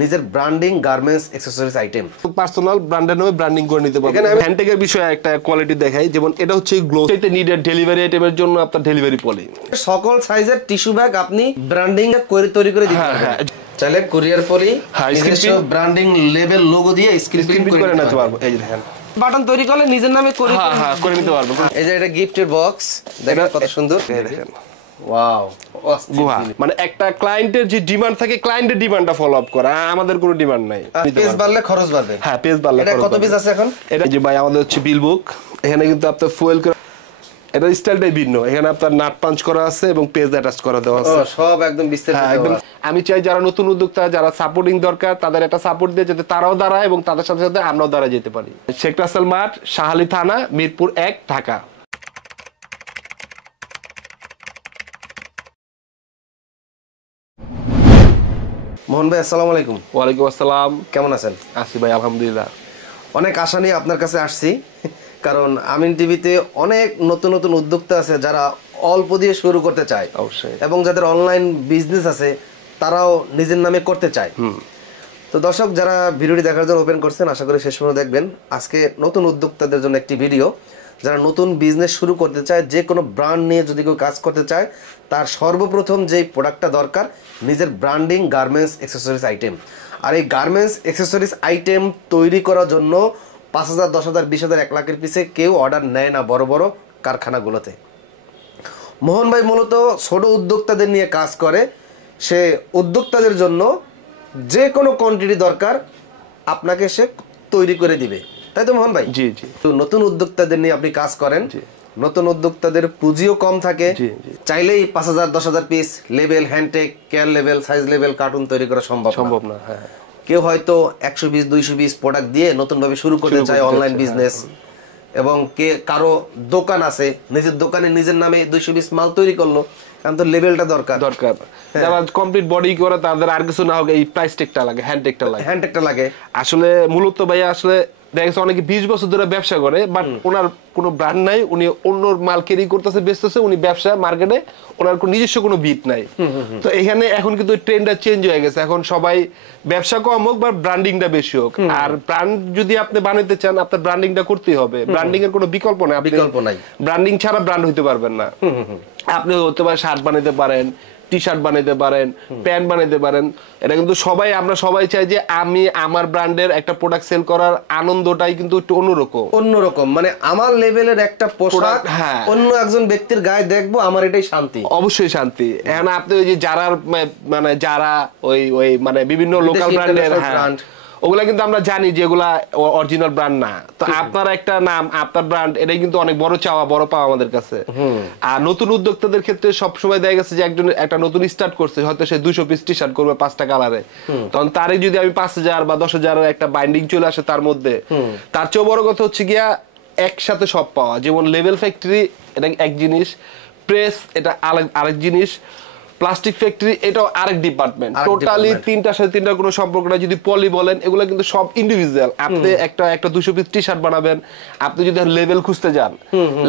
নিজের branding garments accessories item personal ব্র্যান্ডের নামে ব্র্যান্ডিং করে নিতে পারবেন। এখানে হ্যান্ডটেকের বিষয়ে একটা কোয়ালিটি দেখাই, যেমন এটা হচ্ছে গ্লো, এটা নিডেড ডেলিভারি আইটেমের জন্য আপনার ডেলিভারি পলি। সকল সাইজের টিস্যু ব্যাগ আপনি ব্র্যান্ডিং করে তৈরি করে দিতে পারবেন। চাইলে কুরিয়ার পলি নিজস্ব ব্র্যান্ডিং লেভেল লোগো দিয়ে স্ক্রিন করে নিতে পারবো। এই যে দেখেন বাটন তৈরি করলে নিজের নামে করে নিতে পারবো। এই যে এটা গিফটের বক্স, দেখেন কত সুন্দর। দেখেন ওয়াও, মানে একটা ক্লায়েন্টের যে ডিমান্ড থাকে, ক্লায়েন্টের ডিমান্ডটা ফলো আপ করা, আমাদের কোনো ডিমান্ড নাই। পেজ বাড়লে খরচ বাড়বে। হ্যাঁ, পেজ বাড়লে এটা কত পিস আছে এখন? এটা যে ভাই আমাদের হচ্ছে বিল বুক, এখানে কিন্তু আপনার ফুয়েল করে, এটা স্টাইলটাই ভিন্ন। এখানে আপনার নাট পাঞ্চ করা আছে এবং পেজ অ্যাটাচ করা দেওয়া আছে, সব একদম বিস্তারিত দেওয়া আছে। আমি চাই যারা নতুন উদ্যোক্তা, যারা সাপোর্টিং দরকার, তাদের একটা সাপোর্ট দিয়ে যাতে তারাও দাঁড়ায় এবং তাদের সাথে সাথে আমরাও দাঁড়ায় যেতে পারি। শেখ রাসেল মাঠ, শাহালি থানা, মিরপুর 1, ঢাকা। মোহন ভাই আসসালামু আলাইকুম। ওয়ালাইকুম আসসালাম। কেমন আছেন? আছি ভাই, আলহামদুলিল্লাহ। অনেক আশা নিয়ে আপনার কাছে আসছি, কারণ আমিন টিভিতে অনেক নতুন নতুন উদ্যোক্তা আছে যারা অল্প দিয়ে শুরু করতে চায়, অবশ্যই, এবং যাদের অনলাইন বিজনেস আছে তারাও নিজের নামে করতে চায়। তো দর্শক যারা ভিডিওটি দেখার জন্য ওপেন করছেন, আশা করি শেষ পর্যন্ত দেখবেন। আজকে নতুন উদ্যোক্তাদের জন্য একটি ভিডিও, যারা নতুন বিজনেস শুরু করতে চায়, যে কোনো ব্র্যান্ড নিয়ে যদি কেউ কাজ করতে চায়, তার সর্বপ্রথম যেই প্রোডাক্টটা দরকার নিজের ব্র্যান্ডিং গার্মেন্টস অ্যাকসেসরিজ আইটেম। আর এই গার্মেন্টস অ্যাকসেসরিজ আইটেম তৈরি করার জন্য 5,000, 10,000, 20,000, 1 লাখের পিছে কেউ অর্ডার নেয় না বড় বড় কারখানাগুলোতে। মোহন ভাই মূলত ছোট উদ্যোক্তাদের নিয়ে কাজ করে। সে উদ্যোক্তাদের জন্য যে কোনো কোয়ান্টিটি দরকার আপনাকে সে তৈরি করে দিবে, তাই তো মোহন ভাই? জি জি। তো নতুন উদ্যোক্তাদের নিয়ে আপনি কাজ করেন। নতুন উদ্যোক্তাদের পুঁজিও কম থাকে, চাইলেই 5,000, 10,000 piece level, hand tag, care level, size level cartoon তৈরি করা সম্ভব না। হ্যাঁ, কেউ হয়তো 120, 220 প্রোডাক্ট দিয়ে নতুনভাবে শুরু করতে চায় অনলাইন বিজনেস, এবং কারো দোকান আছে, নিজের দোকানে নিজের নামে 220 মাল তৈরি করলো, কারণ তো লেভেলটা দরকার। যারা কমপ্লিট বডি করে তাদের আর কিছু না হোক, এই প্রাইস ট্যাগটা লাগে, হ্যান্ডটেকটা লাগে। আসলে মূলত ভাইয়া আসলে দেখা গেছে অনেকে 20 বছর ধরে ব্যবসা করে, বাট ওনার কোনো ব্র্যান্ড নাই, উনি অন্য মাল ক্যারি করতেছে, বেচতেছে, উনি ব্যবসা মার্কেটে, ওনার নিজস্ব কোনো বিট নাই। তো এখানে এখন কিন্তু ট্রেন্ডটা চেঞ্জ হয়ে গেছে, এখন সবাই ব্যবসা কম হোক বা ব্র্যান্ডিংটা বেশি হোক। আর ব্র্যান্ড যদি আপনি বানাইতে চান, আপনার ব্র্যান্ডিংটা করতেই হবে। ব্র্যান্ডিং এর কোনো বিকল্প নাই। ব্র্যান্ডিং ছাড়া ব্র্যান্ড হইতে পারবেন না। আপনি হতে পারে শার্ট বানাইতে পারেন, টি শার্ট বানাইতে পারেন, প্যান্ট বানাইতে পারেন। এটা কিন্তু আমরা সবাই চাই যে আমি আমার ব্র্যান্ডের একটা প্রোডাক্ট সেল করার আনন্দটাই কিন্তু একটু অন্যরকম। মানে আমার লেভেলের একটা পোশাক অন্য একজন ব্যক্তির গায়ে দেখবো, আমার এটাই শান্তি। অবশ্যই শান্তি। এখন আপনি ওই যে যারা ওই মানে বিভিন্ন লোকাল ব্র্যান্ডের, ওগুলা কিন্তু আমরা জানি যে এগুলা অরিজিনাল ব্র্যান্ড না। তো আপনার একটা নাম, আপনার ব্র্যান্ড, এটাই কিন্তু অনেক বড় চাওয়া, বড় পাওয়া আমাদের কাছে। আর নতুন উদ্যোক্তাদের ক্ষেত্রে সবসময় দেখা গেছে যে একজন একটা নতুন স্টার্ট করছে, হয়তো সে 200 পিস টি শার্ট করবে 5টা কালারে, তখন তারই যদি আমি 5,000 বা 10,000 একটা বাইন্ডিং চলে আসে তার মধ্যে, তার চেয়েও বড় কথা হচ্ছে গিয়া একসাথে সব পাওয়া। যেমন লেভেল ফ্যাক্টরি, এটা এক জিনিস, প্রেস এটা আরেক জিনিস, প্লাস্টিক ফ্যাক্টরি এটাও আরেক ডিপার্টমেন্ট। টোটালি 3টার সাথে 3টার কোনো সম্পর্ক না। যদি পলি বলেন, এগুলো কিন্তু সব ইন্ডিভিজুয়াল। আপনি একটা 200 পিস টি শার্ট বানাবেন, আপনি যদি লেভেল খুঁজতে যান,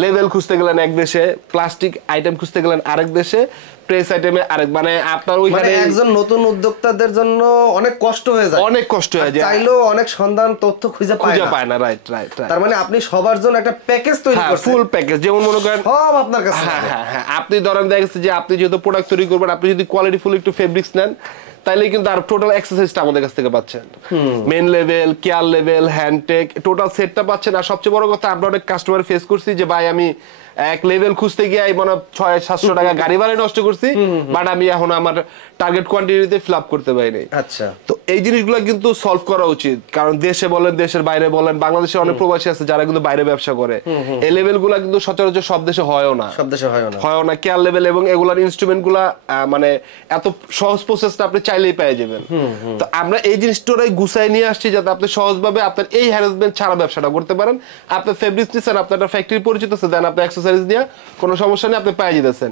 লেভেল খুঁজতে গেলেন এক দেশে, প্লাস্টিক আইটেম খুঁজতে গেলেন আরেক দেশে, প্রেস আইটেমে আরেক, মানে আপনার ওইখানে একজন নতুন উদ্যোক্তাদের জন্য অনেক কষ্ট হয়ে যায়, চাইলেও অনেক সন্ধান তথ্য খুঁজে পায় না। রাইট। তার মানে আপনি সবার জন্য একটা প্যাকেজ তৈরি করছেন, ফুল প্যাকেজ। যেমন মনে করেন সব আপনার কাছে। হ্যাঁ, আপনি ধরেন দেখা গেছে যে আপনি যেহেতু প্রোডাক্ট তৈরি করবেন, আপনি যদি কোয়ালিটি ফুল একটু ফেব্রিক্স নেন, তাইলে কিন্তু আর টোটাল এক্সারসাইজটা আমাদের কাছ থেকে পাচ্ছেন। মেন লেভেল, কেয়ার লেভেল, হ্যান্ডটেক, টোটাল সেটটা পাচ্ছেন। আর সবচেয়ে বড় কথা, আমরা অনেক কাস্টমার ফেস করছি যে ভাই আমি এক লেভেল খুঁজতে গিয়ে মনে 600-700 টাকা গাড়ি ভাড়ায় নষ্ট করছি, বাট আমি এখন আমার টার্গেট কোয়ান্টিটিতে ফিল আপ করতে পারিনি। আচ্ছা, তো এই জিনিসগুলো কিন্তু সলভ করা উচিত, কারণ দেশে বলেন, দেশের বাইরে বলেন, বাংলাদেশে অনেক প্রবাসী আছে যারা কিন্তু বাইরে ব্যবসা করে। এই লেভেলগুলো কিন্তু সচরাচর সব দেশে হয়ও না। কেয়ার লেভেল এবং এগুলার ইনস্ট্রুমেন্ট গুলা মানে এত সহজ প্রসেসটা আপনি চাইলেই পেয়ে যাবেন। তো আমরা এই জিনিসটাই গুছাই নিয়ে আসছি যাতে আপনি সহজভাবে আপনার এই হ্যারাসমেন্ট ছাড়া ব্যবসাটা করতে পারেন। আপনার ফেব্রিক্স নিচ্ছেন, আপনার একটা ফ্যাক্টরি পরিচিত আছে, দেন আপনি অ্যাক্সেসরিজ দিয়ে কোনো সমস্যা নেই, আপনি পেয়ে যেতেছেন।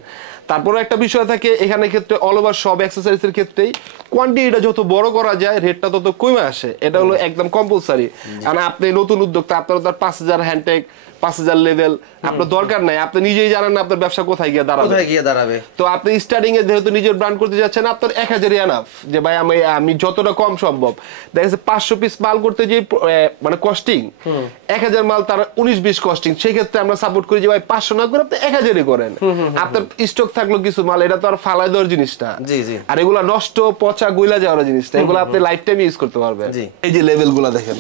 তারপরে একটা বিষয় থাকে এখানে ক্ষেত্রে অল ওভার সব অ্যাক্সেসরিজের ক্ষেত্রেই কোয়ান্টিটিটা যত বড় করা যায় রেটটা তত কমে আসে, এটা হলো একদম কম্পালসারি। কারণ আপনি নতুন উদ্যোক্তা, আপনার তার 5000 হ্যান্ডটেক 5000 লেভেল আপনার দরকার নাই, আপনি নিজেই জানেন না আপনার ব্যবসা কোথায় গিয়ে দাঁড়াবে। তো আপনি স্টার্টিং এ যেহেতু নিজের ব্র্যান্ড করতে যাচ্ছেন, আপনার 1000 এনাফ যে ভাই আমি যতটা কম সম্ভব, দেখা যাচ্ছে 500 পিস মাল করতে যে মানে কস্টিং 1000 মাল তার 19-20 কস্টিং, সেই ক্ষেত্রে আমরা সাপোর্ট করি যে ভাই 500 না করে আপনি 1000-ই করেন। আপনার স্টক থাকলো কিছু মাল, এটা তো আর ফালাই দেওয়ার জিনিস না, আর এগুলা নষ্ট পচা গইলা যাওয়ার জিনিস না, এগুলো আপনি লাইফ টাইম ইউজ করতে পারবেন। এই যে লেভেল গুলা দেখেন,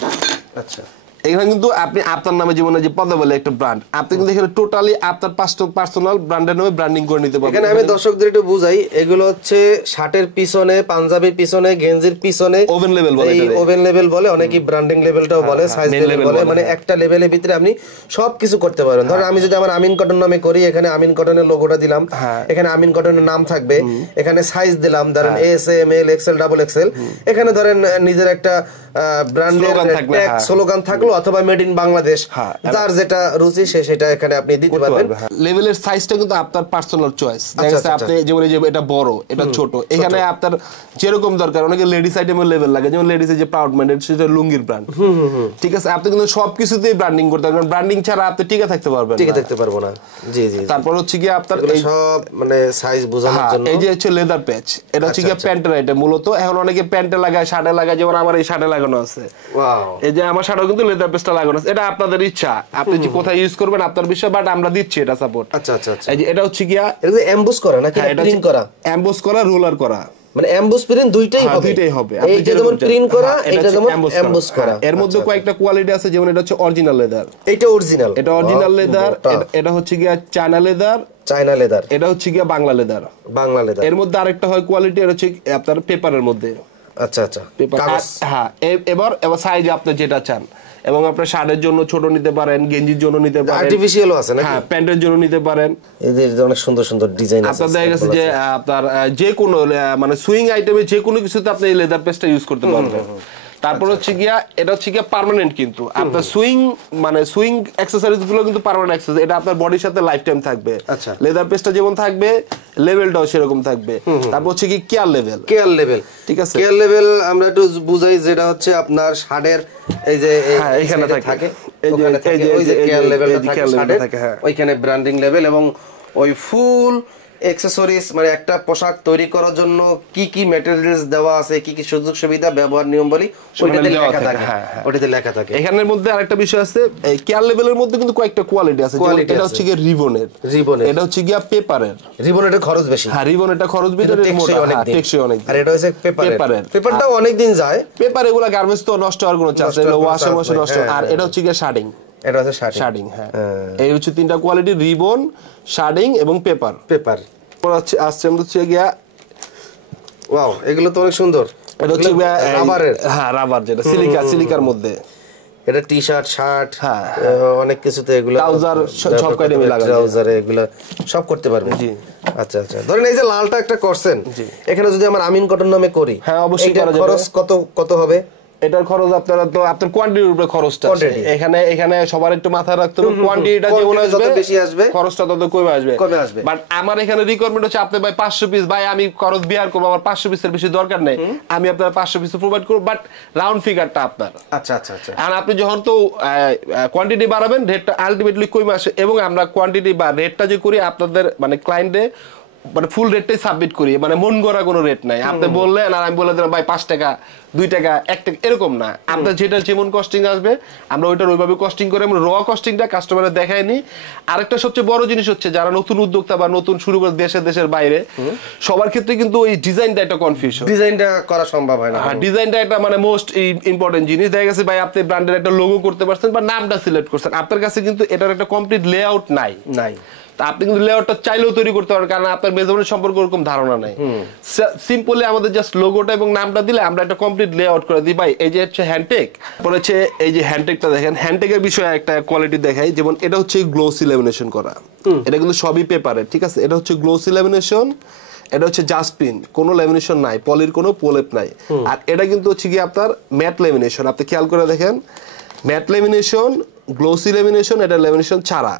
আচ্ছা এখানে কিন্তু আপনি আপনার নামে জীবনে যে পদে বলে একটা ব্র্যান্ড, আপনি কিন্তু এখানে টোটালি আপনার পার্সোনাল ব্র্যান্ডের নামে ব্র্যান্ডিং করে নিতে পারবেন। এখানে আমি দর্শকদের একটু বুঝাই, এগুলো হচ্ছে শার্টের পিছনে, পাঞ্জাবির পিছনে, গেঞ্জির পিছনে ওভেন লেভেল বলে, এই ওভেন লেভেল বলে, অনেকেই ব্র্যান্ডিং লেভেলটাও বলে, সাইজ লেভেল বলে, মানে একটা লেভেলের ভিতরে আপনি সবকিছু করতে পারবেন। ধরেন আমি যদি আমার আমিন কটন নামে করি, এখানে আমিন কটনের লোগোটা দিলাম, এখানে আমিন কটনের নাম থাকবে, এখানে সাইজ দিলাম, ধরেন S M L XL double XL, এখানে ধরেন নিজের একটা ব্র্যান্ডের ট্যাগ স্লোগান থাকলো, অথবা মেড ইন বাংলাদেশ, যার যেটা রুচি সেটা এখানে আপনি দিতে পারবেন। লেভেলের সাইজটা কিন্তু আপনার পার্সোনাল চয়েস, আপনি যেমন এই যে এটা বড় এটা ছোট, এখানে আপনার যেরকম দরকার, অনেকে লেডিস আইটেমের লেভেল লাগে, যেমন লেডিস এর যে প্রাউড ম্যান্ড সেটা লুঙ্গির ব্র্যান্ড, ঠিক আছে, আপনি কিন্তু সবকিছুতেই ব্র্যান্ডিং করতে পারবেন, ব্র্যান্ডিং ছাড়া আপনি টিকে থাকতে পারবেন, টিকে থাকতে পারবো না। জি জি। তারপর হচ্ছে কি আপনার এই সব মানে সাইজ বোঝানোর জন্য এই যে হচ্ছে লেদার প্যাচ, এটা হচ্ছে কি প্যান্টের আইটেম মূলত, এখন অনেকে প্যান্টে লাগায়, শার্টে লাগায়, যেমন আমার এই শার্টে লাগানো আছে, এই যে আমার শার্টেও কিন্তু লেদার প্যাচটা লাগানো আছে, এটা আপনাদের ইচ্ছা, আপনি যে কোথায় ইউজ করবেন আপনার বিষয়, বাট আমরা দিচ্ছি এটা সাপোর্ট। আচ্ছা আচ্ছা আচ্ছা। এই যে এটা হচ্ছে গিয়া এটা এমবোস করা নাকি প্রিন্ট করা? এমবোস করা, রোলার করা, মানে এমবোস প্রিন্ট দুইটাই হবে। এই যে যেমন প্রিন্ট করা, এটা যেমন এমবোস করা। এর মধ্যে কয়েকটা কোয়ালিটি আছে, যেমন এটা হচ্ছে অরিজিনাল লেদার, এটা অরিজিনাল, এটা অরিজিনাল লেদার, এটা হচ্ছে গিয়া চায়না লেদার, এটা হচ্ছে গিয়া বাংলা লেদার। এর মধ্যে আরেকটা হয় কোয়ালিটি, এটা হচ্ছে আপনার পেপারের মধ্যে। আচ্ছা আচ্ছা, হ্যাঁ। এবার সাইজ আপনি যেটা চান, এবং আপনার শার্টের জন্য ছোট নিতে পারেন, গেঞ্জির জন্য নিতে পারেন, আর্টিফিশিয়ালও আছে নাকি? হ্যাঁ, প্যান্টের জন্য নিতে পারেন। এদের অনেক সুন্দর সুন্দর ডিজাইন আছে। আপনার দেখা গেছে যে আপনার যে কোনো মানে সুইং আইটেমে যে কোনো কিছুতে আপনি এই লেদার পেস্টটা ইউজ করতে পারবেন। তারপর হচ্ছে গিয়া এটা হচ্ছে গিয়া পার্মানেন্ট, কিন্তু আপনার সুইং অ্যাকসেসরিজ গুলো কিন্তু পার্মানেন্ট অ্যাকসেসরি, এটা আপনার বডির সাথে লাইফ টাইম থাকবে। লেদার পেস্টটা যেমন থাকবে, লেভেলটাও সেরকম থাকবে। তারপর হচ্ছে কি কেয়ার লেভেল, ঠিক আছে, কেয়ার লেভেল আমরা একটু বুঝাই, যেটা হচ্ছে আপনার শার্টের এই যে এখানে থাকে, এই যে ওই যে কেয়ার লেভেলটা থাকে, ওইখানে ব্র্যান্ডিং লেভেল, এবং ওই ফুল অ্যাকসেসরিজ, মানে একটা পোশাক তৈরি করার জন্য কি কি ম্যাটেরিয়ালস দেওয়া আছে, কি কি সুযোগ সুবিধা, ব্যবহার নিয়মবলী, ওইটাতে লেখা থাকে। এখানের মধ্যে আরেকটা বিষয় আছে, এই কেয়ার লেভেলের মধ্যে কিন্তু কয়েকটা কোয়ালিটি আছে। এটা হচ্ছে কি রিবনের, এটা হচ্ছে গিয়া পেপারের। রিবনেরটা খরচ বেশি, হ্যাঁ, রিবনেরটা খরচ বেশি, টেকসই অনেক, আর এটা হচ্ছে পেপারের। পেপারটাও অনেক দিন যায়। পেপার এগুলা গার্মেন্টস তো নষ্ট হওয়ার কোনো চান্স নেই, ওয়াশে নষ্ট। আর এটা হচ্ছে গিয়া শার্ডিং, এটা হচ্ছে শার্ডিং। হ্যাঁ, এই হচ্ছে তিনটা কোয়ালিটি, রিবন, শার্ডিং এবং পেপার। আসছে হচ্ছে গিয়া, ওয়াও, এগুলো তো অনেক সুন্দর। এটা হচ্ছে রাবারের, হ্যাঁ রাবার, যেটা সিলিকার মধ্যে। এটা টি শার্ট, শার্ট, হ্যাঁ অনেক কিছুতে এগুলো, ট্রাউজার, সব কাইডে লাগা, ট্রাউজারে এগুলো সব করতে পারবে। জি আচ্ছা আচ্ছা। ধরেন এই যে লালটা একটা করছেন, এখানে যদি আমার আমিন কটন নামে করি, হ্যাঁ অবশ্যই করা যাবে। খরচ কত হবে? এটার খরচ আপনারা তো আপনার কোয়ান্টিটির উপরে খরচটা আছে। এখানে সবার একটু মাথায় রাখতে হবে, কোয়ান্টিটিটা যেমন আসবে বেশি আসবে, খরচটা তত কমে আসবে। বাট আমার এখানে রিকোয়ারমেন্ট হচ্ছে, আপনি ভাই 500 পিস, ভাই আমি খরচ বিয়ার করব, আমার 500 পিসের বেশি দরকার নেই, আমি আপনার 500 পিস প্রোভাইড করব, বাট রাউন্ড ফিগারটা আপনার। আচ্ছা আচ্ছা আচ্ছা। আর আপনি যখন তো কোয়ান্টিটি বাড়াবেন, রেটটা আলটিমেটলি কমে আসে, এবং আমরা কোয়ান্টিটি বা রেটটা যে করি আপনাদের মানে ক্লায়েন্টে মানে ফুল রেটটাই সাবমিট করি, মানে মন গড়া কোনো রেট নাই। আপনি বললেন আর আমি বলে দিলাম ভাই 5 টাকা, 2 টাকা, 1 টাকা, এরকম না। আপনার যেটা যেমন কস্টিং আসবে আমরা ওইটার ওইভাবে কস্টিং করে আমরা র কস্টিংটা কাস্টমারের দেখাই নি। আরেকটা সবচেয়ে বড় জিনিস হচ্ছে, যারা নতুন উদ্যোক্তা বা নতুন শুরু করে দেশের বাইরে, সবার ক্ষেত্রে কিন্তু ওই ডিজাইনটা একটা কনফিউশন, ডিজাইনটা করা সম্ভব হয় না। হ্যাঁ, ডিজাইনটা একটা মানে মোস্ট ইম্পর্টেন্ট জিনিস। দেখা গেছে ভাই আপনি ব্র্যান্ডের একটা লোগো করতে পারছেন বা নামটা সিলেক্ট করছেন, আপনার কাছে কিন্তু এটার একটা কমপ্লিট লেআউট নাই। আপনি কিন্তু লেআউটটা চাইলেও তৈরি করতে পারেন, কারণ আপনার মেজারমেন্ট সম্পর্কে ওরকম ধারণা নাই। সিম্পলি আমাদের জাস্ট লোগোটা এবং নামটা দিলে আমরা একটা কমপ্লিট লেআউট করে দিই। ভাই এই যে হচ্ছে হ্যান্ডটেক, পরে হচ্ছে এই যে হ্যান্ডটেকটা দেখেন, হ্যান্ডটেকের বিষয়ে একটা কোয়ালিটি দেখাই, যেমন এটা হচ্ছে গ্লোসি ল্যামিনেশন করা, এটা কিন্তু সবই পেপারে, ঠিক আছে। এটা হচ্ছে গ্লোসি ল্যামিনেশন, এটা হচ্ছে জাস্ট প্রিন্ট, কোনো ল্যামিনেশন নাই, পলির কোনো প্রলেপ নাই। আর এটা কিন্তু হচ্ছে কি আপনার ম্যাট ল্যামিনেশন, আপনি খেয়াল করে দেখেন, ম্যাট ল্যামিনেশন, গ্লোসি ল্যামিনেশন, এটা ল্যামিনেশন ছাড়া।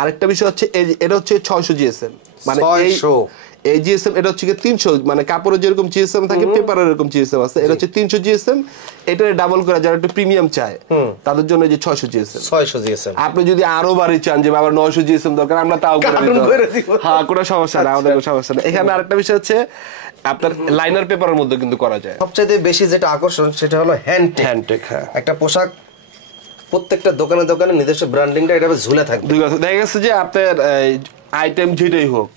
আরেকটা বিষয় হচ্ছে এটা হচ্ছে 600 GSM, মানে 600 এই জিএসএম এটা হচ্ছে 300, মানে কাপড়ের যেরকম জিএসএম থাকে পেপারের এরকম জিএসএম আছে, এটা হচ্ছে 300 জিএসএম। এটা ডাবল করে যারা একটু প্রিমিয়াম চায় তাদের জন্য যে 600 জিএসএম। 600 জিএসএম। আপনি যদি আরো বাড়ি চান যে বাবা 900 জিএসএম দরকার, আমরা তাও করে দিব। হ্যাঁ, কোনো সমস্যা না, আমাদের কোনো সমস্যা না। এখানে আরেকটা বিষয় হচ্ছে আপনার লাইনার পেপারের মধ্যে কিন্তু করা যায়। সবচেয়ে বেশি যেটা আকর্ষণ সেটা হলো হ্যান্ডটেক। হ্যাঁ, একটা পোশাক প্রত্যেকটা দোকানে দোকানে নিজস্ব ব্র্যান্ডিংটা এটা ঝুলে থাকবে। দেখা গেছে যে আপনার আইটেম যেটাই হোক,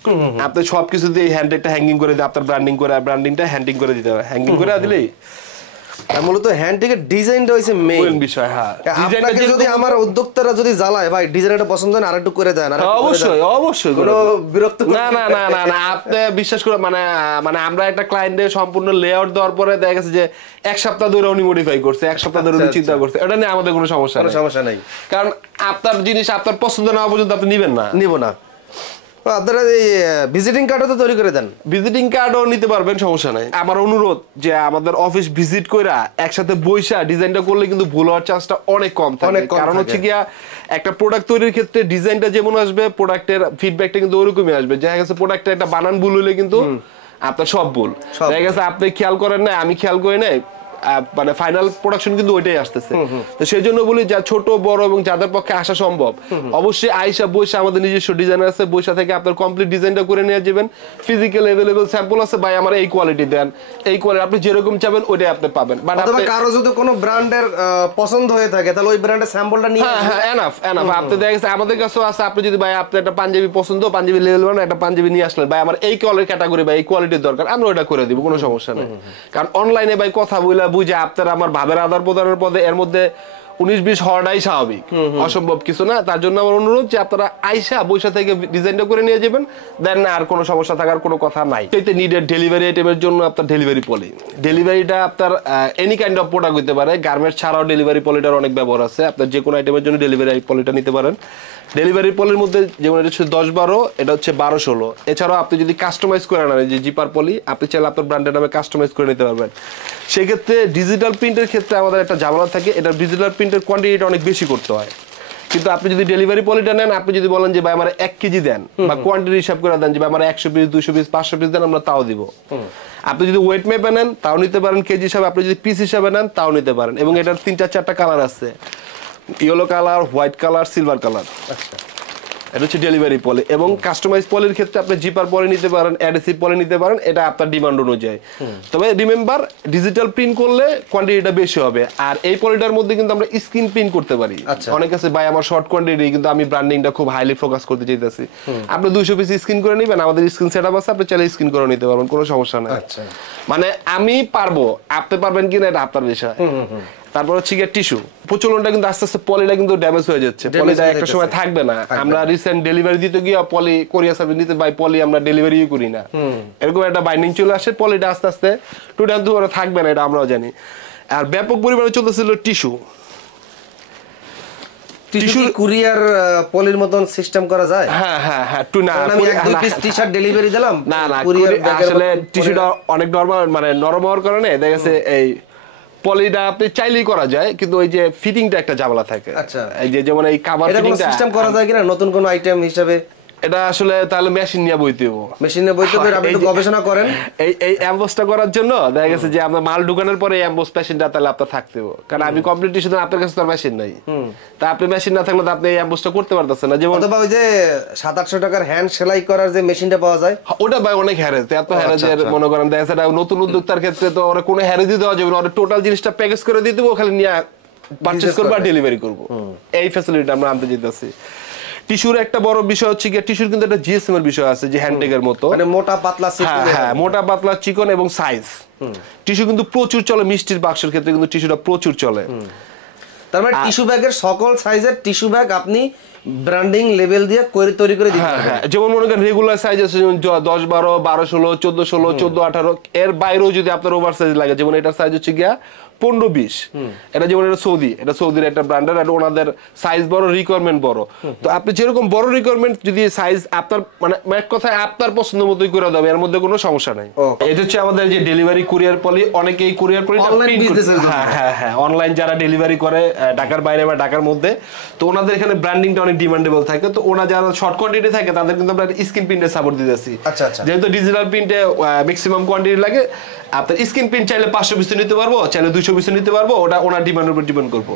আপনি সবকিছু দিয়ে হ্যান্ডটেকটা হ্যাঙ্গিং করে দিয়ে আপনার ব্র্যান্ডিংটা হ্যান্ডিং করে দিতে হবে। হ্যাঙ্গিং করে দিলেই মূলত হ্যান্ডটেকের ডিজাইনটা হইছে মেইন বিষয়। হ্যাঁ, আপনাকে যদি আমার উদ্যোক্তারা যদি জ্বালায় ভাই ডিজাইনটা পছন্দ হয় আরেকটু করে দেন, অবশ্যই কোনো বিরক্ত না না না না না, আপনি বিশ্বাস করে মানে আমরা একটা ক্লায়েন্টের সম্পূর্ণ লেআউট দেওয়ার পরে দেখা গেছে যে এক সপ্তাহ ধরে উনি মডিফাই করছে, এক সপ্তাহ ধরে উনি চিন্তা করছে, এটা নিয়ে আমাদের কোনো সমস্যা নেই। কারণ আপনার জিনিস আপনার পছন্দ না হওয়া পর্যন্ত আপনি নিবেন না, নিব না। আপনারা এই ভিজিটিং কার্ডও তো তৈরি করে দেন। ভিজিটিং কার্ডও নিতে পারবেন, সমস্যা নাই। আমার অনুরোধ যে আমাদের অফিস ভিজিট কইরা একসাথে বইসা ডিজাইনটা করলে কিন্তু ভুল হওয়ার চান্সটা অনেক কম থাকে। কারণ হচ্ছে গিয়া একটা প্রোডাক্ট তৈরির ক্ষেত্রে ডিজাইনটা যেমন আসবে, প্রোডাক্টের ফিডব্যাকটা কিন্তু ওরকমই আসবে। দেখা গেছে প্রোডাক্টে একটা বানান ভুল হইলে কিন্তু আপনার সব ভুল। দেখা গেছে আপনি খেয়াল করেন না, আমি খেয়াল করি নাই, মানে ফাইনাল প্রোডাকশন কিন্তু ওইটাই আসতেছে। তো সেই জন্য বলি যা ছোট বড় এবং যাদের পক্ষে আসা সম্ভব অবশ্যই আইসা বইসা, আমাদের নিজস্ব ডিজাইনার আছে, বইসা থেকে আপনার কমপ্লিট ডিজাইনটা করে নিয়ে যাবেন। ফিজিক্যাল अवेलेबल স্যাম্পল আছে, ভাই আমার এই কোয়ালিটি দেন, এই কোয়ালিটি আপনি যেরকম চাবেন ওইটাই আপনি পাবেন। বাট অথবা কারো যদি কোনো ব্র্যান্ডের পছন্দ হয়ে থাকে তাহলে ওই ব্র্যান্ডের স্যাম্পলটা নিয়ে হ্যাঁ এনাফ আপনি দেখা গেছে আমাদের কাছেও আছে। আপনি যদি ভাই আপনার একটা পাঞ্জাবি পছন্দ, পাঞ্জাবি লেভেল 1 একটা পাঞ্জাবি নিয়ে আসলেন, ভাই আমার এই কালার ক্যাটাগরি বা এই কোয়ালিটির দরকার, আমরা ওটা করে দিব, কোনো সমস্যা নেই। কারণ অনলাইনে ভাই কথা বইলা বুঝে আপনার আমার ভাবের আদার প্রদানের পদে এর মধ্যে 19-20 হওয়াটাই স্বাভাবিক, অসম্ভব কিছু না। তার জন্য আমার অনুরোধ যে আপনারা আইসা বইসা থেকে ডিজাইনটা করে নিয়ে যাবেন, দেন আর কোনো সমস্যা থাকার কোনো কথা নাই। এতে নিডেড ডেলিভারি আইটেমের জন্য আপনার ডেলিভারি পলি, ডেলিভারিটা আপনার এনি কাইন্ড অফ প্রোডাক্ট হতে পারে। গার্মেন্টস ছাড়াও ডেলিভারি পলিটার অনেক ব্যবহার আছে, আপনার যে কোনো আইটেমের জন্য ডেলিভারি পলিটা নিতে পারেন। ডেলিভারি পলির মধ্যে যেমন এটা হচ্ছে 10-12, এটা হচ্ছে 12-16। এছাড়াও আপনি যদি কাস্টমাইজ করে নেন, যে জিপার পলি আপনি চাইলে আপনার ব্র্যান্ডের নামে কাস্টমাইজ করে নিতে পারবেন। সেক্ষেত্রে ডিজিটাল প্রিন্টের ক্ষেত্রে আমাদের একটা ঝামেলা থাকে, এটা ডিজিটাল প্রিন্টের কোয়ান্টিটিটা অনেক বেশি করতে হয়। কিন্তু আপনি যদি ডেলিভারি পলিটা নেন, আপনি যদি বলেন যে ভাই আমার 1 কেজি দেন বা কোয়ান্টিটি হিসাব করে দেন যে ভাই আমার 100 পিস 200 পিস 500 পিস দেন, আমরা তাও দিব। আপনি যদি ওয়েট মেপে নেন তাও নিতে পারেন, কেজি হিসাবে আপনি যদি পিস হিসাবে নেন তাও নিতে পারেন। এবং এটার 3-4টা কালার আছে, yellow colour, white colour, silver colour. আচ্ছা, এটা হচ্ছে ডেলিভারি পলি। এবং কাস্টমাইজ পলির ক্ষেত্রে আপনি জিপার পলি নিতে পারেন, অ্যাডহেসিভ পলি নিতে পারেন, এটা আপনার ডিমান্ড অনুযায়ী। তবে রিমেম্বার ডিজিটাল প্রিন্ট করলে কোয়ান্টিটিটা বেশি হবে। আর এই পলিটার মধ্যে কিন্তু আমরা স্ক্রিন প্রিন্ট করতে পারি। অনেক আছে ভাই আমার শর্ট কোয়ান্টিটি, কিন্তু আমি ব্র্যান্ডিংটা খুব হাইলি ফোকাস করতে চাইতেছি, আপনি 200 পিস স্ক্রিন করে নেবেন, আমাদের স্ক্রিন সেটআপ আছে, আপনি চাইলে স্ক্রিন করে নিতে পারবেন, কোনো সমস্যা নাই। মানে আমি পারবো, আপনি পারবেন কিনা এটা আপনার বিষয়। তারপর হচ্ছে গিয়ে টিস্যু প্রচলনটা কিন্তু আস্তে আস্তে পলিটা কিন্তু ড্যামেজ হয়ে যাচ্ছে, পলিটা একটা সময় থাকবে না। আমরা রিসেন্ট ডেলিভারি দিতে গিয়ে পলি কোরিয়ার সার্ভিস দিতে ভাই পলি আমরা ডেলিভারিই করি না, এরকম একটা বাইন্ডিং চলে আসে, পলিটা আস্তে আস্তে টু ডাউন টু থাকবে না, এটা আমরাও জানি। আর ব্যাপক পরিমাণে চলতেছিল টিস্যু। টিস্যু কুরিয়ার পলির মতন সিস্টেম করা যায়? হ্যাঁ হ্যাঁ হ্যাঁ, টু না আমি 1-2 পিস টি-শার্ট ডেলিভারি দিলাম, না না, কুরিয়ার আসলে টিস্যুটা অনেক নরমাল, মানে নরম হওয়ার কারণে দেখা গেছে এই পলিটা আপনি চাইলেই করা যায়, কিন্তু ওই যে ফিটিংটা একটা ঝামেলা থাকে। আচ্ছা, এই যে যেমন এই কভার ফিটিংটা সিস্টেম করা যায় কিনা নতুন কোন আইটেম হিসাবে? এটা আসলে তাহলে মেশিন নিয়ে বইতে হবে, মেশিনে বইতে হবে। আপনি একটু গবেষণা করেন এই এমবসটা করার জন্য। দেখা গেছে যে আপনার মাল ঢুকানোর পরে এমবস মেশিনটা তাহলে আপনার থাকতে হবে, কারণ আমি কমপ্লিট শুধু আপনার কাছে তো মেশিন নাই। তা আপনি মেশিন না থাকলে তো আপনি এই এমবসটা করতে পারতেছেন না। যেমন অথবা ওই যে 700-800 টাকার হ্যান্ড সেলাই করার যে মেশিনটা পাওয়া যায়, ওটা ভাই অনেক হ্যারেজ, এত হ্যারেজের মনে করেন দেখা যাচ্ছে নতুন উদ্যোক্তার ক্ষেত্রে তো ওরা কোনো হ্যারেজই দেওয়া যাবে না, ওরা টোটাল জিনিসটা প্যাকেজ করে দিয়ে দেবো, খালি নিয়ে পারচেজ করবো আর ডেলিভারি করবো, এই ফ্যাসিলিটি আমরা আনতে যেতেছি। টিস্যুর একটা বড় বিষয় হচ্ছে কি, টিস্যুর কিন্তু একটা জিএসএম এর বিষয় আছে, যে হ্যান্ডটেকের মতো, মানে মোটা পাতলা চিকন। হ্যাঁ, মোটা পাতলা চিকন এবং সাইজ। টিস্যু কিন্তু প্রচুর চলে, মিষ্টির বাক্সের ক্ষেত্রে কিন্তু টিস্যুটা প্রচুর চলে। তার মানে টিস্যু ব্যাগের সকল সাইজের টিস্যু ব্যাগ আপনি ব্র্যান্ডিং লেভেল দিয়ে তৈরি করে দিতে পারবেন। হ্যাঁ, যেমন মনে করেন রেগুলার সাইজ আছে 10-12, 12-16, 14-16, 14-18, এর বাইরেও যদি আপনার ওভার সাইজ লাগে, যেমন এটার সাইজ হচ্ছে গিয়া 15-20, এটা যেমন এটা সৌদির একটা ব্র্যান্ডের, আর ওনাদের সাইজ বড়, রিকোয়ারমেন্ট বড়। তো আপনি যেরকম বড় রিকোয়ারমেন্ট যদি সাইজ আপনার মানে এক কথায় আপনার পছন্দ মতোই করে দেবে, এর মধ্যে কোনো সমস্যা নাই। এটা হচ্ছে আমাদের যে ডেলিভারি কুরিয়ার পলি, অনেকেই কুরিয়ার পলি হ্যাঁ অনলাইন যারা ডেলিভারি করে ঢাকার বাইরে বা ঢাকার মধ্যে, তো ওনাদের এখানে ব্র্যান্ডিংটা অনেক ডিমান্ডেবল থাকে। তো ওনা যারা শর্ট কোয়ান্টিটি থাকে তাদের কিন্তু আমরা স্ক্রিন প্রিন্টের সাপোর্ট দিতেছি। আচ্ছা আচ্ছা। যেহেতু ডিজিটাল প্রিন্টে ম্যাক্সিমাম কোয়ান্টিটি লাগে, আপনার স্ক্রিন প্রিন্ট চাইলে 500 পিস নিতে পারবো, চাইলে 200 পিস নিতে পারবো, ওটা ওনার ডিমান্ডের উপর ডিপেন্ড করবো।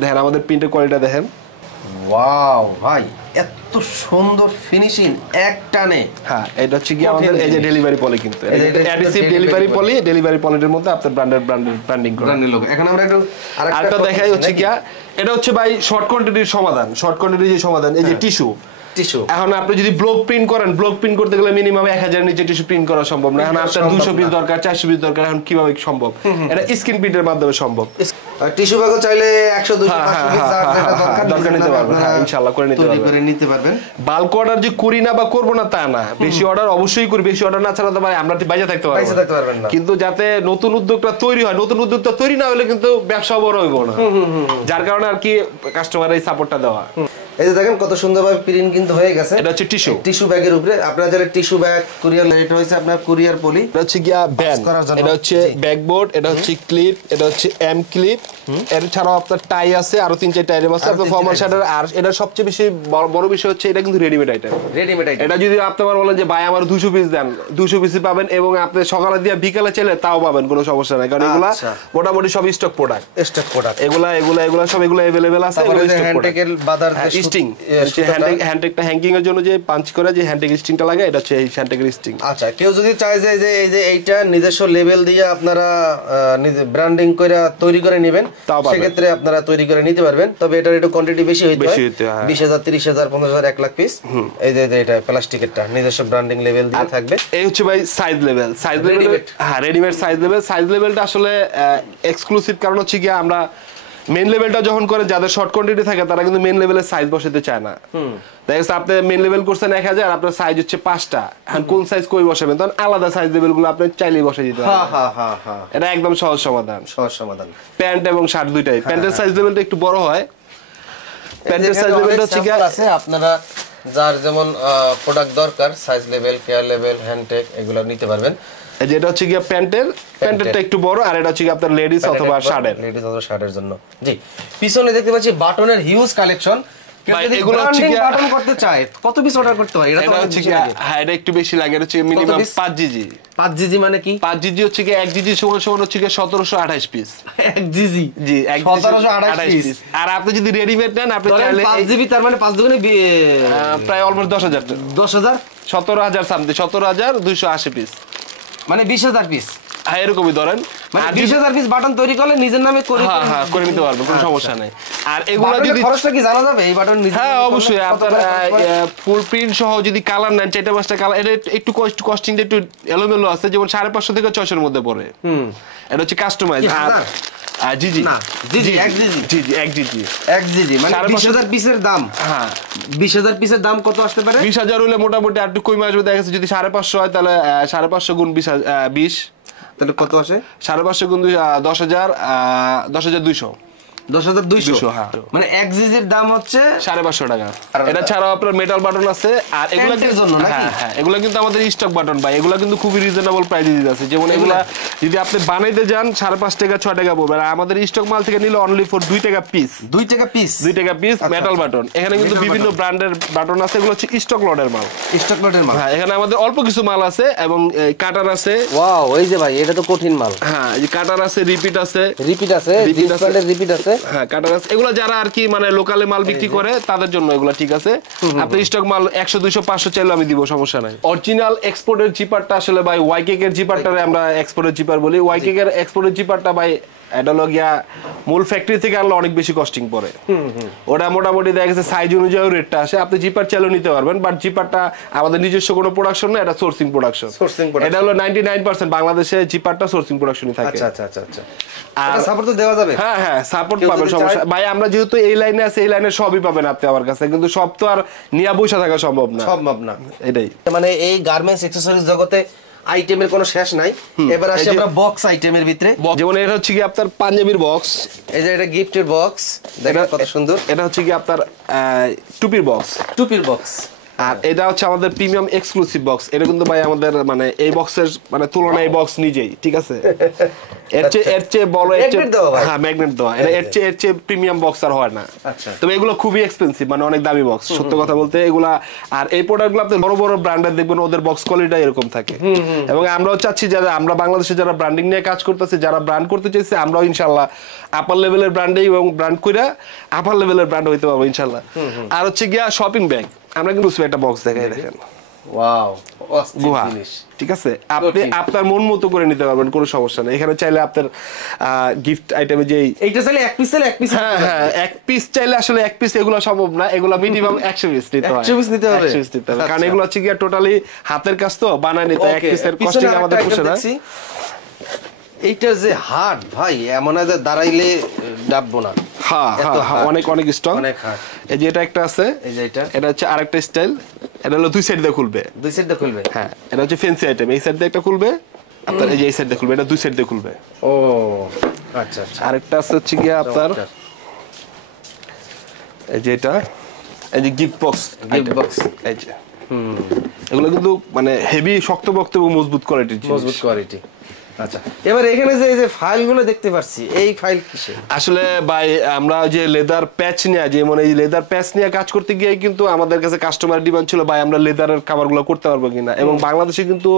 দেখেন আমাদের প্রিন্টের কোয়ালিটি দেখেন। ওয়াও ভাই, এত সুন্দর ফিনিশিং এক টানে। হ্যাঁ, এটা হচ্ছে কি আমাদের এই যে ডেলিভারি পলি, কিন্তু অ্যাডিসিভ ডেলিভারি পলি, ডেলিভারি পলির মধ্যে আপনার ব্র্যান্ডিং করা। এখন আমরা একটু আরেকটা দেখাই হচ্ছে কি, এটা হচ্ছে ভাই শর্ট কোয়ান্টিটির সমাধান। শর্ট কোয়ান্টিটির যে সমাধান, এই যে টিস্যু। এখন আপনি যদি ব্লক প্রিন্ট করেন, ব্লক প্রিন্ট করতে গেলে মিনিমাম 1000 নিচে টিস্যু প্রিন্ট করা সম্ভব না। এখন আপনার 200 পিস দরকার, 400 পিস দরকার, এখন কিভাবে সম্ভব? এটা স্ক্রিন প্রিন্টের মাধ্যমে সম্ভব। টিস্যু ব্যাগও চাইলে 100 200 500 পিস দরকার নিতে পারবেন। হ্যাঁ, ইনশাআল্লাহ করে নিতে পারবেন। বাল্ক অর্ডার যে করি না বা করব না তা না, বেশি অর্ডার অবশ্যই করি। বেশি অর্ডার না ছাড়া তো ভাই আমরা বাইরে থাকতে পারবো না। কিন্তু যাতে নতুন উদ্যোগটা তৈরি হয়, নতুন উদ্যোগটা তৈরি না হলে কিন্তু ব্যবসা বড় হইব না। যার কারণে আর কি কাস্টমারের এই সাপোর্টটা দেওয়া। এই যে দেখেন কত সুন্দরভাবে প্রিন্ট কিন্তু হয়ে গেছে। এটা হচ্ছে টিস্যু ব্যাগের উপরে। আপনারা যারা টিস্যু ব্যাগ কুরিয়ার, এটা হচ্ছে আপনার কুরিয়ার পলি। এটা হচ্ছে গিয়া ব্যান্ড, এটা হচ্ছে ব্যাকবোর্ড, এটা হচ্ছে ক্লিপ, এটা হচ্ছে এম ক্লিপ। এর ছাড়াও আপনার টাই আছে, আরো 3-4টা আইটেম আছে আপনার ফর্মাল শার্টের। আর এটা সবচেয়ে বেশি বড় বিষয় হচ্ছে এটা কিন্তু রেডিমেড আইটেম। এটা যদি আপনি আমার বলেন যে ভাই আমার 200 পিস দেন, 200 পিসই পাবেন, এবং আপনি সকালে দিয়ে বিকালে চলে তাও পাবেন, কোনো সমস্যা নাই। কারণ এগুলা মোটামুটি সব স্টক প্রোডাক্ট। এগুলা সব এগুলো अवेलेबल আছে। হ্যান্ডটেকের বাদার স্টিং, হ্যান্ডটেকটা হ্যাঙ্গিং এর জন্য যে পাঞ্চ করে যে হ্যান্ডটেক স্টিংটা লাগে, এটা হচ্ছে এই হ্যান্ডটেকের স্টিং। আচ্ছা, কেউ যদি চায় যে এই যে এইটা নিজস্ব লেভেল দিয়ে আপনারা নিজে ব্র্যান্ডিং করে তৈরি করে নেবেন, সেক্ষেত্রে আপনারা তৈরি করে নিতে পারবেন। তবে এটার একটু কোয়ান্টিটি বেশি হইতে হয়, 20,000 30,000 50,000 1 লাখ পিস। এই যে এটা প্লাস্টিকেরটা নিজস্ব ব্র্যান্ডিং লেভেল দিয়ে থাকবে। এই হচ্ছে ভাই সাইজ লেভেল। হ্যাঁ, রেডিমেড সাইজ লেভেলটা আসলে এক্সক্লুসিভ। কারণ হচ্ছে কি আমরা মেন লেভেলটা যখন করে, যাদের শর্ট কোয়ান্টিটি থাকে তারা কিন্তু মেন লেভেলের সাইজ বসাতে চায় না। দেখেন আপনি মেন লেভেল করছেন 1000, আপনার সাইজ হচ্ছে 5টা, এখন কোন সাইজ কই বসাবেন? তখন আলাদা সাইজ লেভেল গুলো আপনি চাইলেই বসে দিতে পারবেন। এটা একদম সহজ সমাধান। প্যান্ট এবং শার্ট দুইটাই। প্যান্টের সাইজ লেভেলটা একটু বড় হয়। প্যান্টের সাইজ লেভেলটা হচ্ছে কি আছে, আপনারা যার যেমন প্রোডাক্ট দরকার, size level, care level, hand tag এগুলো নিতে পারবেন। যেটা হচ্ছে কি প্যান্টেরটা একটু বড়, আর এটা হচ্ছে কি আপনার লেডিস অথবা শার্টের জন্য। জি, পিছনে দেখতে পাচ্ছি বাটনের হিউজ কালেকশন। এগুলো হচ্ছে কি বাটন করতে চায়, কত পিস অর্ডার করতে হয়? এটা হচ্ছে কি, হ্যাঁ এটা একটু বেশি লাগে। এটা হচ্ছে মিনিমাম 5 জিজি। 5 জিজি মানে কি? 5 জিজি হচ্ছে কি 1 জিজি সমান হচ্ছে কি 1728 পিস। 1 জিজি, জি 1728 পিস। আর আপনি যদি রেডিমেড নেন, আপনি চাইলে 5 জিবি, তার মানে 5 দুগুণে প্রায় অলমোস্ট 10,000 17,000 সামথিং, 17,280 পিস, মানে 20,000 পিস। হ্যাঁ, এরকমই ধরেন। মানে 20,000 পিস বাটন তৈরি করলে নিজের নামে করে নিতে পারবেন, কোনো সমস্যা নাই। আর এগুলা যদি খরচটা কি জানা যাবে এই বাটন নিজে? হ্যাঁ, অবশ্যই। আপনার ফুল প্রিন্ট সহ যদি কালার নেন, 4-5টা কালার, এটা একটু কস্টিংটা একটু এলোমেলো আছে, যেমন 550 থেকে 600 এর মধ্যে পড়ে। এটা হচ্ছে কাস্টমাইজ। আর জি 1 জিজি মানে 20,000 পিসের দাম। হ্যাঁ, 20,000 পিসের দাম কত আসতে পারে? 20,000 হলে মোটামুটি আর একটু কমে আসবে। দেখা গেছে যদি 550 হয়, তাহলে 550 গুণ 20, তাহলে কত আসে? 550 গুণ 10,000, 10,200। 10,200, মানে 1 জিজির দাম হচ্ছে 550 টাকা। এটা ছাড়াও আপনার মেটাল বাটন আছে। আর এগুলা এগুলা কিন্তু আমাদের স্টক বাটন ভাই। এগুলা কিন্তু খুবই রিজনেবল প্রাইসে দিতে আছে। যেমন এগুলা যদি আপনি বানাইতে যান 5.5 টাকা 6 টাকা পড়বে, আর আমাদের স্টক মাল থেকে নিলে অনলি ফর 2 টাকা পিস। 2 টাকা পিস মেটাল বাটন। এখানে কিন্তু বিভিন্ন ব্র্যান্ডের বাটন আছে। এগুলো হচ্ছে স্টক লটের মাল। হ্যাঁ, এখানে আমাদের অল্প কিছু মাল আছে এবং কাটার আছে। ওয়াও, এই যে ভাই এটা তো কঠিন মাল। হ্যাঁ, এই কাটার আছে, রিপিট আছে। রিপিট আছে। হ্যাঁ, কাটার আছে। এগুলো যারা আর কি মানে লোকালে মাল বিক্রি করে তাদের জন্য এগুলো ঠিক আছে। আপনি স্টক মাল 100 200 500 চাইলে আমি দিব, সমস্যা নাই। অরিজিনাল এক্সপোর্টের জিপারটা আসলে ভাই ওয়াইকেক এর জিপারটারে আমরা এক্সপোর্টের জিপার বলি। ওয়াইকেক এর এক্সপোর্টের জিপারটা ভাই এটা লগিয়া মূল ফ্যাক্টরি থেকে আনলে অনেক বেশি কস্টিং পড়ে। ওটা মোটামুটি দেখা গেছে সাইজ অনুযায়ী রেটটা আসে। আপনি জিপার চাইলেও নিতে পারবেন, বাট জিপারটা আমাদের নিজস্ব কোনো প্রোডাকশন না, এটা সোর্সিং প্রোডাকশন। এটা হলো 99% বাংলাদেশে জিপারটা সোর্সিং প্রোডাকশনই থাকে। আচ্ছা। আর সাপোর্ট তো দেওয়া যাবে? হ্যাঁ, সাপোর্ট পাবেন, সমস্যা ভাই। আমরা যেহেতু এই লাইনে আছে, এই লাইনে সবই পাবেন আপনি আমার কাছে, কিন্তু সব তো আর নিয়ে বসে থাকা সম্ভব না। এটাই মানে এই গার্মেন্টস অ্যাকসেসরিজ জগতে আইটেমের কোনো শেষ নাই। এবার আসি আমরা বক্স আইটেমের ভিতরে। যেমন এটা হচ্ছে কি আপনার পাঞ্জাবির বক্স। এই যে এটা গিফটের বক্স, দেখেন কত সুন্দর। এটা হচ্ছে কি আপনার টুপির বক্স। আর এটা হচ্ছে আমাদের প্রিমিয়াম এক্সক্লুসিভ বক্স। এটা কিন্তু ভাই আমাদের মানে এই বক্সের মানে তুলনায় এই বক্স নিজেই, ঠিক আছে? এর চেয়ে বড়, হ্যাঁ ম্যাগনেট দেওয়া, এর চেয়ে প্রিমিয়াম বক্স আর হয় না। তবে এগুলো খুবই এক্সপেন্সিভ, মানে অনেক দামি বক্স সত্য কথা বলতে এগুলা। আর এই প্রোডাক্টগুলো আপনি বড় বড় ব্র্যান্ডের দেখবেন ওদের বক্স কোয়ালিটি এরকম থাকে। এবং আমরাও চাচ্ছি যারা আমরা বাংলাদেশে যারা ব্র্যান্ডিং নিয়ে কাজ করতেছে, যারা ব্র্যান্ড করতে চাইছে, আমরাও ইনশাআল্লাহ আপার লেভেলের ব্র্যান্ডেই এবং ব্র্যান্ড কইরা আপার লেভেলের ব্র্যান্ড হইতে পারবো ইনশাআল্লাহ। আর হচ্ছে গিয়া শপিং ব্যাগ, আমরা কিন্তু একটা বক্স দেখাই, দেখেন ওয়াও গুহা, ঠিক আছে? আপনি আপনার মন মতো করে নিতে পারবেন, কোনো সমস্যা নেই। এখানে চাইলে আপনার গিফট আইটেমে যেই এইটা চাইলে এক পিস হ্যাঁ হ্যাঁ এক পিস চাইলে আসলে এক পিস এগুলো সম্ভব না, এগুলো মিনিমাম 100 পিস নিতে হয়, 100 পিস নিতে হবে, 100 পিস নিতে হবে। কারণ এগুলো হচ্ছে গিয়া টোটালি হাতের কাজ তো বানায় নিতে, এক পিসের কস্টিং আমাদের পোষে না। এইটার যে হার্ড ভাই, এমন আছে দাঁড়াইলে ডাববো না। হ্যাঁ হ্যাঁ অনেক অনেক স্ট্রং। এই যে এটা একটা আছে, এই যে এটা হচ্ছে আরেকটা স্টাইল। এটা হলো দুই সাইড দিয়ে খুলবে, দুই সাইড দিয়ে খুলবে। হ্যাঁ এটা হচ্ছে ফ্যান্সি আইটেম, এই সাইড দিয়ে একটা খুলবে, আপনার এই যে এই সাইড দিয়ে খুলবে, এটা দুই সাইড দিয়ে খুলবে। ও আচ্ছা আচ্ছা। আরেকটা আছে হচ্ছে গিয়া আপনার এই যে এটা, এই যে গিফট বক্স, এই যে এগুলো কিন্তু মানে হেভি শক্তপোক্ত এবং মজবুত কোয়ালিটি। আচ্ছা, এবার এখানে যে এই যে ফাইলগুলো দেখতে পাচ্ছি, এই ফাইল কিসের? আসলে ভাই আমরা যে লেদার প্যাচ নিয়ে, যেমন এই লেদার প্যাচ নিয়ে কাজ করতে গিয়ে কিন্তু আমাদের কাছে কাস্টমার ডিমান্ড ছিল ভাই আমরা লেদারের খাবারগুলো করতে পারবো কিনা। এবং বাংলাদেশে কিন্তু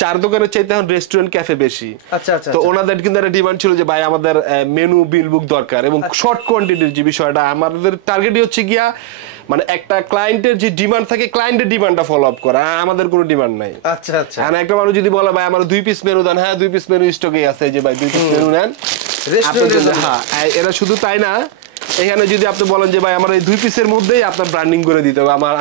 চার দোকানের চাইতে এখন রেস্টুরেন্ট ক্যাফে বেশি। আচ্ছা আচ্ছা। তো ওনাদের কিন্তু একটা ডিমান্ড ছিল যে ভাই আমাদের মেনু বিল বুক দরকার এবং শর্ট কোয়ান্টিটির যে বিষয়টা, আমাদের টার্গেটই হচ্ছে গিয়া মানে একটা ক্লায়েন্টের যে ডিমান্ড থাকে, ক্লায়েন্টের ডিমান্ডটা ফলো আপ করা, আমাদের কোনো ডিমান্ড নাই। আচ্ছা আচ্ছা। আর একটা মানুষ যদি বলে ভাই আমার 2 পিস মেনু দেন, হ্যাঁ 2 পিস মেনু স্টকে আছে, যে ভাই 2 পিস মেনু নেন রেস্টুরেন্টে। হ্যাঁ এটা শুধু তাই না, এখানে যদি আপনি বলেন যে ভাই আমার এই 2 পিসের মধ্যেই আপনার ব্র্যান্ডিং করে দিতে হবে, আমার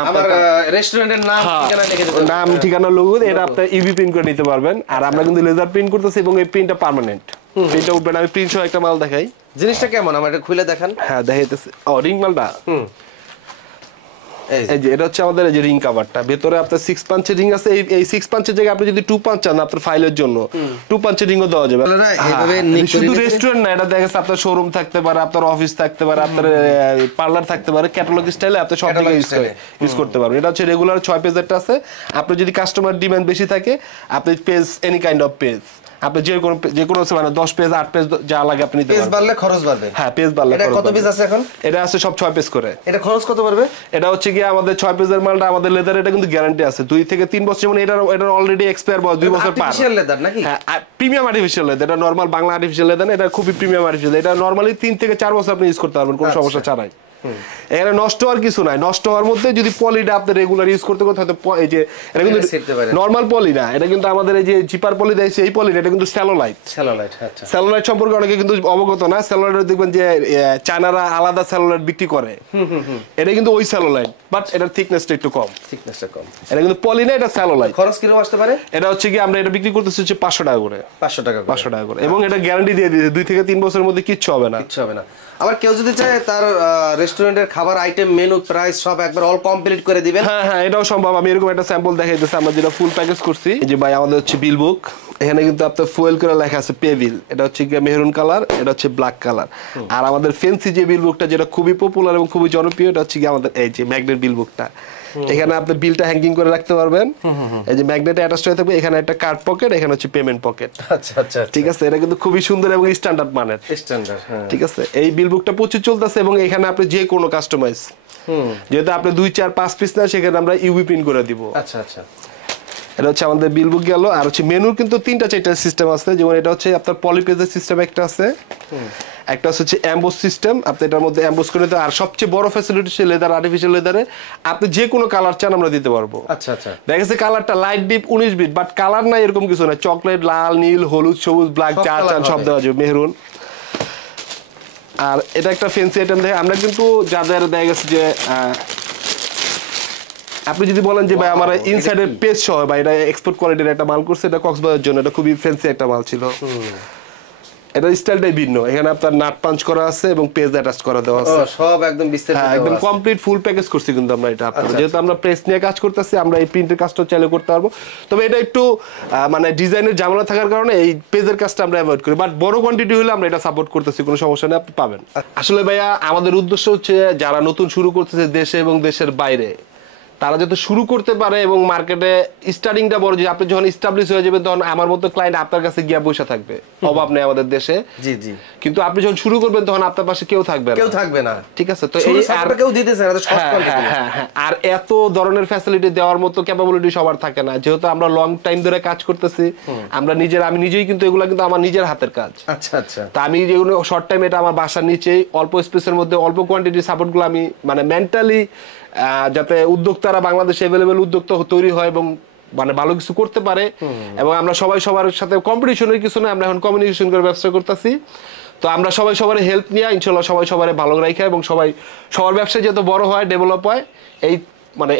রেস্টুরেন্টের নাম ঠিকানা লিখে দিতে হবে, নাম ঠিকানা লোগো, এটা আপনি ইভি প্রিন্ট করে নিতে পারবেন। আর আমরা কিন্তু লেজার প্রিন্ট করতেছি এবং এই প্রিন্টটা পার্মানেন্ট, প্রিন্টটা উঠবে না। আমি প্রিন্ট সহ একটা মাল দেখাই, জিনিসটা কেমন আমার এটা খুলে দেখান। হ্যাঁ দেখাইতেছি। ও রিং মালটা, এই যে এটা হচ্ছে আমাদের এই যে রিং কভারটা, ভেতরে আপনার 6 পাঞ্চের রিং আছে। এই 6 পাঞ্চের জায়গায় আপনি যদি 2 পাঞ্চ চান আপনার ফাইলের জন্য 2 পাঞ্চের রিংও দেওয়া যাবে। শুধু রেস্টুরেন্ট না, এটা দেখা যাচ্ছে আপনার শোরুম থাকতে পারে, আপনার অফিস থাকতে পারে, আপনার পার্লার থাকতে পারে, ক্যাটালগ স্টাইলে আপনি সব জায়গায় ইউজ করতে পারবেন। এটা হচ্ছে রেগুলার 6 পেজেরটা আছে। আপনি যদি কাস্টমার ডিমান্ড বেশি থাকে আপনি page any kind of page আপনি যে কোনো মানে 10 পেজ 8 পেজ যা লাগে আপনি নিতে পারবেন। পেজ বাড়লে খরচ বাড়বে। হ্যাঁ পেজ বাড়লে এটা কত পেজ আছে এখন? এটা আছে সব 6 পেজ করে। এটা খরচ কত পড়বে? এটা হচ্ছে কি আমাদের 6 পেজের মালটা আমাদের লেদার, এটা কিন্তু গ্যারান্টি আছে 2 থেকে 3 বছর। যেমন এটা অলরেডি এক্সপায়ার বয়স 2 বছর পার। আর্টিফিশিয়াল লেদার নাকি? হ্যাঁ প্রিমিয়াম আর্টিফিশিয়াল লেদার, এটা নরমাল বাংলা আর্টিফিশিয়াল লেদার না, এটা খুবই প্রিমিয়াম আর্টিফিশিয়াল। এটা নরমালি 3 থেকে 4 বছর আপনি ইউজ করতে পারবেন কোনো সমস্যা ছাড়াই। এখানে নষ্ট হওয়ার কিছু নাই। নষ্ট হওয়ার মধ্যে যদি পলিটা আপনি রেগুলার ইউজ করতে করতে হয়তো এই যে এটা কিন্তু নরমাল পলি না, এটা কিন্তু আমাদের এই যে জিপার পলি দিয়েছে এই পলিটা, এটা কিন্তু স্যালোলাইট। আচ্ছা। স্যালোলাইট সম্পর্কে অনেকে কিন্তু অবগত না। স্যালোলাইট দেখবেন যে চায়নারা আলাদা স্যালোলাইট বিক্রি করে, এটা কিন্তু ওই স্যালোলাইট, বাট এটার থিকনেসটা একটু কম। এটা কিন্তু পলি না, এটা স্যালোলাইট। খরচ কিরকম আসতে পারে? এটা হচ্ছে কি আমরা এটা বিক্রি করতেছি হচ্ছে 500 টাকা করে। 500 টাকা করে। এবং এটা গ্যারান্টি দিয়ে দিয়েছে 2 থেকে 3 বছরের মধ্যে কিচ্ছু হবে না। আবার কেউ যদি চায় তার রেস্টুরেন্টের খাবার আইটেম মেনু প্রাইস সব একবার অল কমপ্লিট করে দিবেন। হ্যাঁ হ্যাঁ এটাও সম্ভব। আমি এরকম একটা স্যাম্পল দেখাইতেছি আমরা যেটা ফুল প্যাকেজ করছি। এই যে ভাই আমাদের হচ্ছে বিল বুক, এখানে কিন্তু আপনার ফুয়েল করে লেখা আছে পেভিল, এটা হচ্ছে গিয়ে মেরুন কালার, এটা হচ্ছে ব্ল্যাক কালার। আর আমাদের ফ্যান্সি যে বিল বুকটা যেটা খুবই পপুলার এবং খুবই জনপ্রিয়, এটা হচ্ছে গিয়ে আমাদের এই যে ম্যাগনেট বিল বুকটা। এখানে আপনি বিলটা হ্যাঙ্গিং করে রাখতে পারবেন, এই যে ম্যাগনেটে অ্যাটাচ হয়ে থাকবে। এখানে একটা কার্ড পকেট, এখানে হচ্ছে পেমেন্ট পকেট। আচ্ছা ঠিক আছে, এটা কিন্তু খুবই সুন্দর এবং স্ট্যান্ডার্ড মানের। ঠিক আছে, এই বিল বুকটা প্রচুর চলতেছে এবং এখানে আপনি যে কোনো কাস্টমাইজ, যেহেতু আপনি 2 4 5 পিস না, সেখানে আমরা ইউভি প্রিন্ট করে দিব। আচ্ছা। এটা হচ্ছে আমাদের বিল বুক গেল। আর হচ্ছে মেনুর কিন্তু 3টা 4টা সিস্টেম আছে। যেমন এটা হচ্ছে আপনার পলিপেজের সিস্টেম একটা আছে, একটা হচ্ছে এমবোস সিস্টেম, আপনি এটার মধ্যে এমবোস করে দিতে। আর সবচেয়ে বড় ফ্যাসিলিটি হচ্ছে লেদার, আর্টিফিশিয়াল লেদারে আপনি যে কোনো কালার চান আমরা দিতে পারবো। আচ্ছা। দেখা গেছে কালারটা লাইট ডিপ 19 বিট, বাট কালার নাই এরকম কিছু না। চকলেট, লাল, নীল, হলুদ, সবুজ, ব্ল্যাক, চার সব দেওয়া যাবে, মেহরুন। আর এটা একটা ফ্যান্সি আইটেম দেখে আমরা কিন্তু যাদের দেখা গেছে যে আপনি যদি বলেন যে ভাই আমার ইনসাইডের পেজ সহ বা এটা এক্সপোর্ট কোয়ালিটির একটা মাল করছে, এটা কক্সবাজারের জন্য, এটা খুবই ফ্যান্সি একটা মাল ছিল। এটা স্টাইলটাই ভিন্ন। এখানে আপনার নাট পাঞ্চ করা আছে এবং পেজ অ্যাটাচ করা দেওয়া আছে, সব একদম বিস্তারিত, একদম কমপ্লিট ফুল প্যাকেজ করছি কিন্তু আমরা এটা। আপনারা যেহেতু আমরা প্রেস নিয়ে কাজ করতেছি, আমরা এই প্রিন্টের কাজটা চালু করতে পারবো। তবে এটা একটু মানে ডিজাইনের ঝামেলা থাকার কারণে এই পেজের কাজটা আমরা অ্যাভয়েড করি, বাট বড় কোয়ান্টিটি হলে আমরা এটা সাপোর্ট করতেছি, কোনো সমস্যা নেই, আপনি পাবেন। আসলে ভাইয়া আমাদের উদ্দেশ্য হচ্ছে যারা নতুন শুরু করতেছে দেশে এবং দেশের বাইরে, তারা যাতে শুরু করতে পারে এবং মার্কেটে স্টার্টিংটা বড়, যে আপনি যখন এস্টাবলিশ হয়ে যাবেন তখন আমার মতো ক্লায়েন্ট আপনার কাছে গিয়ে বসে থাকবে, অভাব নেই আমাদের দেশে। জি জি। কিন্তু আপনি যখন শুরু করবেন তখন আপনার পাশে কেউ থাকবে না, ঠিক আছে? তো এই আর কেউ দিতেছে না, আর এত ধরনের ফ্যাসিলিটি দেওয়ার মতো ক্যাপাবিলিটি সবার থাকে না, যেহেতু আমরা লং টাইম ধরে কাজ করতেছি। আমি নিজেই কিন্তু এগুলা কিন্তু আমার নিজের হাতের কাজ। আচ্ছা আচ্ছা। তা আমি যেগুলো শর্ট টাইম, এটা আমার বাসার নিচেই অল্প স্পেসের মধ্যে অল্প কোয়ান্টিটি সাপোর্টগুলো আমি মানে মেন্টালি যাতে উদ্যোক্তারা বাংলাদেশে অ্যাভেলেবেল উদ্যোক্তা তৈরি হয় এবং মানে ভালো কিছু করতে পারে, এবং আমরা সবাই সবার সাথে কম্পিটিশনের কিছু না, আমরা এখন কমিউনিকেশন করে ব্যবসা করতেছি। তো আমরা সবাই সবার হেল্প নিয়ে ইনশাল্লাহ সবাই সবার ভালো রাখা এবং সবাই সবার ব্যবসা যত বড় হয়, ডেভেলপ হয়,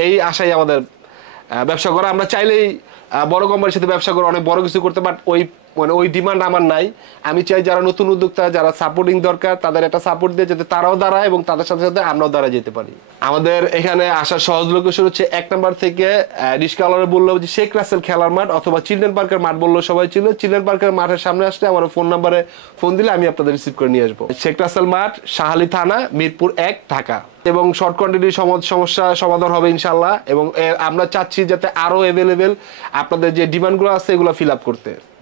এই আশাই আমাদের ব্যবসা করা। আমরা চাইলেই বড় কোম্পানির সাথে ব্যবসা করে অনেক বড় কিছু করতে, বাট ওই ডিমান্ড আমার নাই। আমি চাই যারা নতুন উদ্যোক্তা, যারা সাপোর্টিং দরকার, তাদের একটা সাপোর্ট দিয়ে যাতে তারাও দাঁড়ায় এবং তাদের সাথে সাথে আমরাও দাঁড়ায় যেতে পারি। আমাদের এখানে আসার সহজ লোকেশন হচ্ছে 1 নম্বর থেকে রিস্কাওয়ালারে বললো যে শেখ রাসেল খেলার মাঠ অথবা চিলড্রেন পার্কের মাঠ বললো সবাই ছিল। চিলড্রেন পার্কের মাঠের সামনে আসলে আমার ফোন নাম্বারে ফোন দিলে আমি আপনাদের রিসিভ করে নিয়ে আসবো। শেখ রাসেল মাঠ, শাহালি থানা, মিরপুর 1, ঢাকা। এবং শর্ট কোয়ান্টিটির সমস্যা সমাধান হবে ইনশাল্লাহ, এবং আমরা চাচ্ছি যাতে আরো অ্যাভেলেবেল আপনাদের যে ডিমান্ডগুলো আছে এগুলো ফিল আপ করতে।